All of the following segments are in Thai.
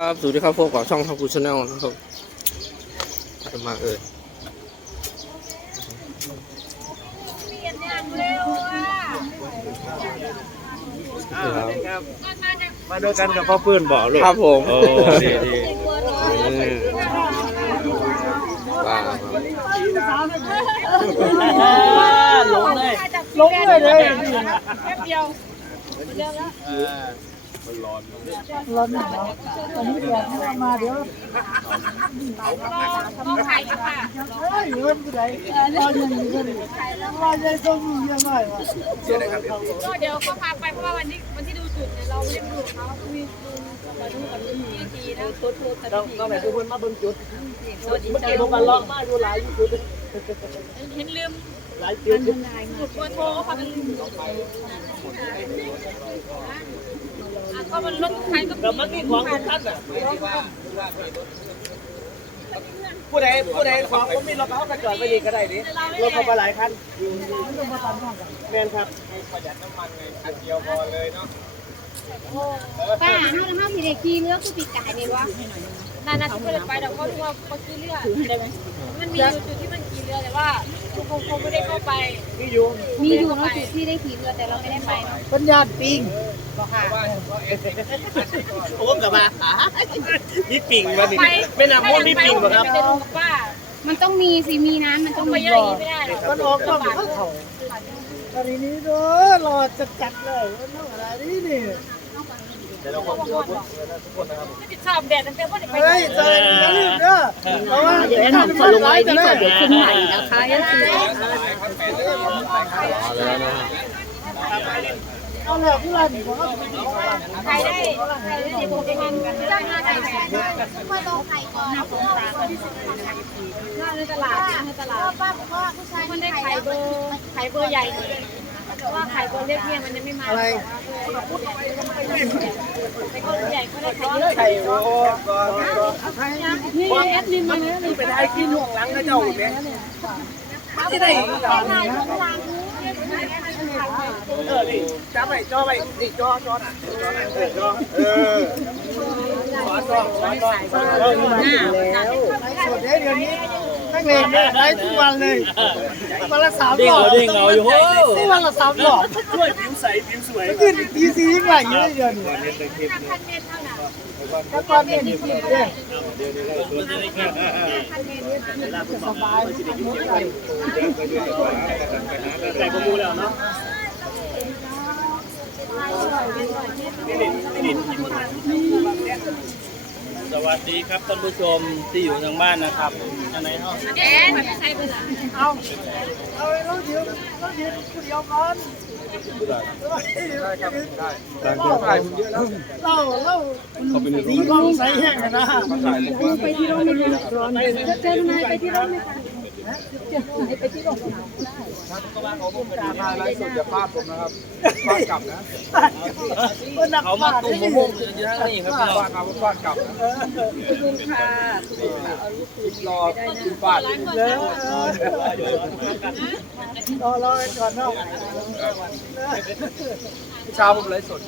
ครับสวัสดีครับพบกับช่องทางกูชาแนลนะครับจะมาเอ่ยเปลี่ยนอย่างเร็วอะนี่ครับครับมาจากมาด้วยกันกับ พ่อปื้นบอกลูกครับผมโอ้ดีดีตัวร้อนอืมว้าวลงเลยลงเลยเลยแป๊บเดียวมันร้อนต้องไข่ค่ะก็เดี๋ยวเขาพาไปเพราะว่าวันที่วันที่ดูจุดเนี่ยเราไม่ได้ดูเขามีดูเราดูกับพี่ทีนะตัวตัวแต่ต้องต้องแบบทุกคนมาบิ่งจุดเมื่อกี้ผมมาลองมาดูหลายจุดเห็นลืมหลายจุดจุดโทรเขาพากันลืม ก็มันรถใครก็แต่เมื่อกี้ของทุกท่านอะผู้ใดผู้ใดของผมมีรถเขากระจอดไปดีก็ได้ดิรถเขามาหลายคันแมนครับป้าห้าห้ามีเด็กขี่เรือผู้ปีกายเนี่ยวะนานๆที่เขาเลยไปเดี๋ยวเขาดูว่าเขาขี่เรือได้ไหมมันมีจุดที่มันขี่เรือแต่ว่าคงคงไม่ได้เข้าไป มีอยู่ มีอยู่เนาะจุดที่ได้ขี่เรือแต่เราไม่ได้ไปเนาะปัญญาปิง โอ้กับมาขามีปิงมาดิไปไม่นำมุ่นมีปิงบ่ครับไปดูกับป้ามันต้องมีสิมีน้ำมันต้ต้อองงไปมีเยอะอย่างนี้ไม่ได้หรอกมันออกต้องเขาตอนนี้เด้อรอจัดจัดๆเลยมันต้องอะไรนี่นี่ไม่ติดชอบแดดตั้งแต่ว่าไปเฮ้ยเจออย่าลืมเด้อเพราะว่าเดี๋ยวทำคนลงไว้ดีกว่าเดี๋ยวขึ้นใหม่นะคะเอาแล้วนะฮะ เอาแล้วผู้ร้านบอกว่าใครได้ใครได้ดีผมจะทำกันได้ห้าไข่แพงค่อยลงไข่ก่อนนะผมตาก่อนหน้าในตลาดในตลาดป้าบอกว่าผู้ชายมันได้ไข่เบอร์ไข่เบอร์ใหญ่หน่อยแต่ว่าไข่เบอร์เล็กเนี่ยมันยังไม่มาอะไรไข่เบอร์ใหญ่เขาได้ไข่เยอะไข่โอ้ก่อนนี่แอดมินมาเนี่ยเป็นไอ้กินห่วงหลังนะเจ้าเนี่ยที่ได้ เออนี่จ้าไปจ้อไปนี่จ้อจ้อน่ะจ้อน่ะเจ้อเออจ้อจ้อจ้อจ้อเออแล้วสดเดี๋ยวนี้ตั้งเลยได้ทุกวันเลยวันละสามหลอดเด้งเอาอยู่โหนี่วันละสามหลอดช่วยผิวใสผิวสวยขึ้นอีกทีสี่ยิ่งใหญ่อยู่เดี๋ยวนี้ พันเมตรเท่านั้นแล้วก่อนเนี่ยนี่กินเนี่ยสบายใจประมูแล้วเนาะสวัสดีครับท่านผู้ชมที่อยู่ทางบ้านนะครับทางไหนเนาะแอดไม่ใช่เบอร์ละเอาเอาไปเราเดี๋ยวเราเดี๋ยวผู้เดียวก่อน ได้ครับได้เล่าเล่าเขาเป็นรูปลองใส่แห้งกันะ ไปที่ร่มเลยร้อนจะเจอทนายไปที่ร่มไหมคะ ไปที่ร่มมันหนักเขามาตุ้มมะม่วงอยู่ทางนี้ครับพี่น้องแล้วรอรอก่อนเนาะเช้าผมไลฟ์สด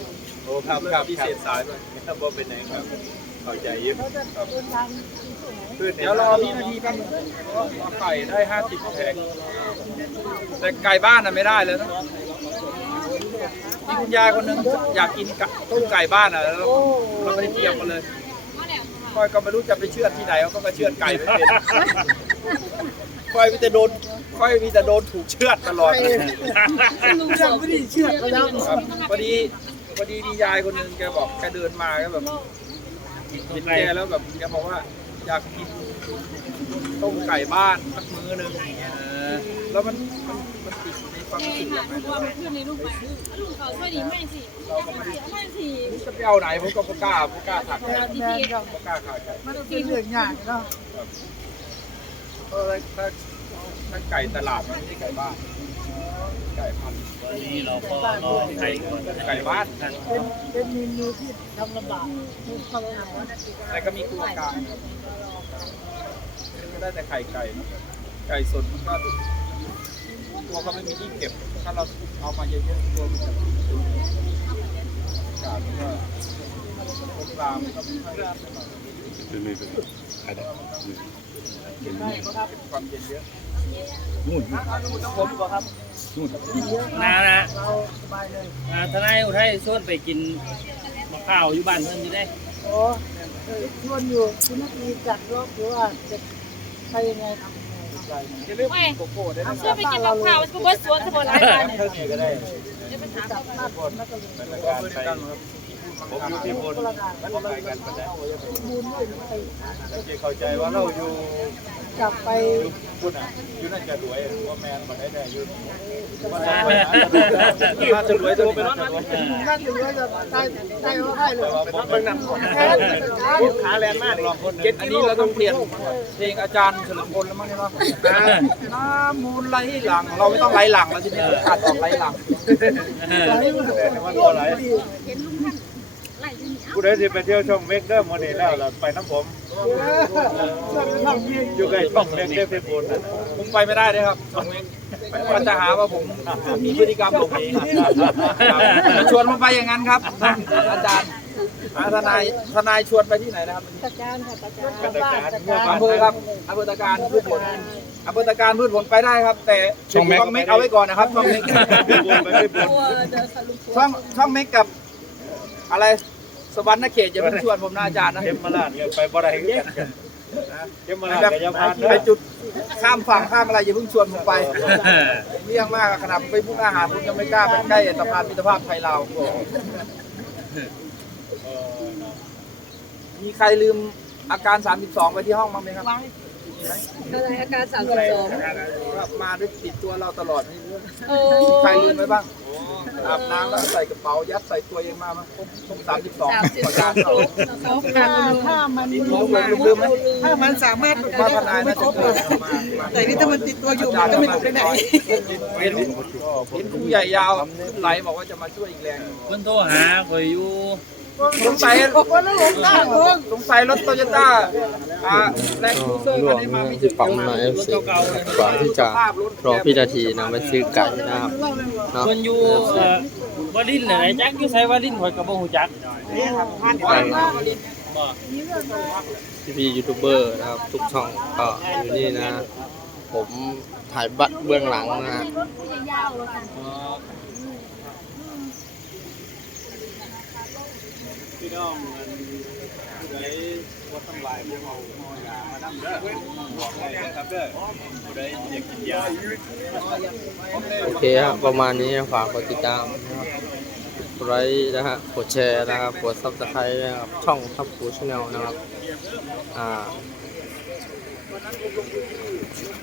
โอ้ครับครับพิเศษสายด้วยครับว่าเป็นไหนครับ เข้าใจเยอะเดี๋ยวรอพี่นาทีแป๊บนึงไก่ได้ห้าสิบแผงแต่ไก่บ้านน่ะไม่ได้แล้วนะมีคุณยายคนหนึงอยากกินกะต้มไก่บ้านอะแล้วเราไม่ได้เตรียมมาเลยค่อยก็ไม่รู้จะไปเชือดที่ไหนเขาก็มาเชือดไก่ไม่เป็นค่อยมีแต่โดนค่อยมีแต่โดนถูกเชือดตลอดเรื่องไม่ได้เชื่อเขาแล้ว ครับพอดีพอดีมียายคนหนึ่งแกบอกแกเดินมาแกแบบ เห็นแกแล้วแบบแกบอกว่าอยากกินต้มไก่บ้านสักมื้อหนึงอย่างเงี้ยเออแล้วมันมันมันติดในความรู้สึกยังไงว่ามันขึ้นในรูปไปลูกเขาช่วยดีไม่สิไม่สิจะไปเอาไหนผมก็ไม่กล้าไม่กล้าถักเราที่พีไม่กล้าขาดใจมันเป็นเรื่องยากเนาะเออถ้าถ้าไก่ตลาดมันไม่ใช่ไก่บ้านไก่พันธุ์ วันนี้เราก็รอไข่ก่อนไก่บ้านเป็นเป็นเมนูที่ทำลำบากทำลำบากแต่ก็มีครัวกลางครับก็ได้แต่ไข่ไก่เนอะไก่สดมันก็ตัวเขาไม่มีที่เก็บ ถ้าเราเอามาเยอะๆตัวมันจะอากาศมันก็ปลามันก็ความเย็นเยอะนานะอ่าทนายอุทัยชวนไปกินมะข้าวอยู่บ้านเพิ่นอยู่ได้โอ้เออชวนอยู่คุณนักมีจัดรอบหรือว่าจะใครยังไงทำยังไงอย่าลืมโกโก้ได้นะเชื่อไปกินมะพร้าวมันก็บ่สวนสมุนไพรบ้านเนี่ยเท่านี้ก็ได้เดี๋ยวไปถามจับหน้าคนนักเรียนการไปผมอยู่ที่บนคนละทางมันไปกันไปแล้วบูนด้วยไปจะเข้าใจว่าเราอยู่จับไป คุณอะยูน่าจะรวยว่าแมนมันได้ได้ยู่อ่าน่าจะรวยตัวเป็นน่าจะรวยนั่นอยู่ว่าจะได้ได้ว่าได้เลยผมเป็นนำแค่ขาแรงมากลองคนเจ็ดอันนี้เราต้องเปลี่ยนเพลงอาจารย์เฉลิมพลแล้วมั้งเนี่ยเนาะน้ำมูลไหลหลัง เราไม่ต้องไหลหลังแล้วทีนี้ขาดออกไหลหลังผู้ใดที่ไปเที่ยวช่องเมกเดอร์โมนี่แล้วไปน้ำผม ชวนไปทำเพียงอยู่ใกล้ช่องเมกเดอร์เพชรบูรณ์น่ะผมไปไม่ได้เลยครับสองเมกมันจะหาว่าผมมีพฤติกรรมหลบหนีชวนผมไปอย่างนั้นครับท่านอาจารย์อ่าทนายทนายชวนไปที่ไหนนะครับจัดการค่ะจัดการจัดการอำเภอครับอำเภอตะการพืชผลอำเภอตะการพืชผลไปได้ครับ แต่ช่องเมกเมกเอาไว้ก่อนนะครับช่องเมกไปเพชรบูรณ์ช่องช่องเมกกับอะไร สวรรค์นเขตอย่าเพิ่งชวนผมนะอาจารย์นะ เข็มมาลาดเนี่ยไปบ่ได้คือกันเข็มมาลาดแบบกับยาพานเด้ไปอจุดข้ามฝั่งข้ามอะไรอย่าเพิ่งชวนผมไปเลี่ยงมากอะขนาดผมไปพุ่งอาหารผมยังไม่กล้าไปใกล้สะพานมิตรภาพไทยลาวมีใครลืมอาการ 32 ไปที่ห้องบ้างไหมครับ อะไรอาการสามสิบสองครับมาด้วยติดตัวเราตลอดนี่เรื่องโอ้มีใครลืมไหมบ้างอาบน้ำแล้วใส่กระเป๋ายัดใส่ตัวเองมามั้งผมสามสิบสองประการสองเขาขาดถ้ามันลืมลืมลืมไหมถ้ามันสามารถหลุดไปว่าได้ทนายน่าจะเกิด แต่นี่ถ้ามันติดตัวอยู่มันก็ไม่หลุดไปไหนเห็นเห็นครูใหญ่ยาวไหลบอกว่าจะมาช่วยอีกแรงเพิ่นโทรหาข่อยอยู่สงสัยคนละหลงได้เพิ่งสงสัยรถโตโยต้าอ่าแรงคูเซอร์คันนี้มาไม่ถึที่งปั๊มมาเอฟซีกว่าที่จะรอพี่นาทีนะไปซื้อไก่นะครับเนาะเพิ่นอยู่เอ่อวารินน่ะไหนจักอยู่ไสวารินข่อยก็บ่ฮู้จักบ่ พี่พี่ยูทูบเบอร์นะครับทุกช่องก็อยู่นี่นะ ผมถ่ายบัตรเบื้องหลังนะฮะพี่น้องมันผู้ใดบ่สำบายบ่เมาเมายามานำเด้อบอกให้นะครับเด้อผู้ใดอยากกินยาโอเคครับประมาณนี้ฝากกดติดตามนะครับกด ไลค์นะฮะกดแชร์นะครับกดซับสไครต์นะครับช่องทับปูชแนลนะครับอ่า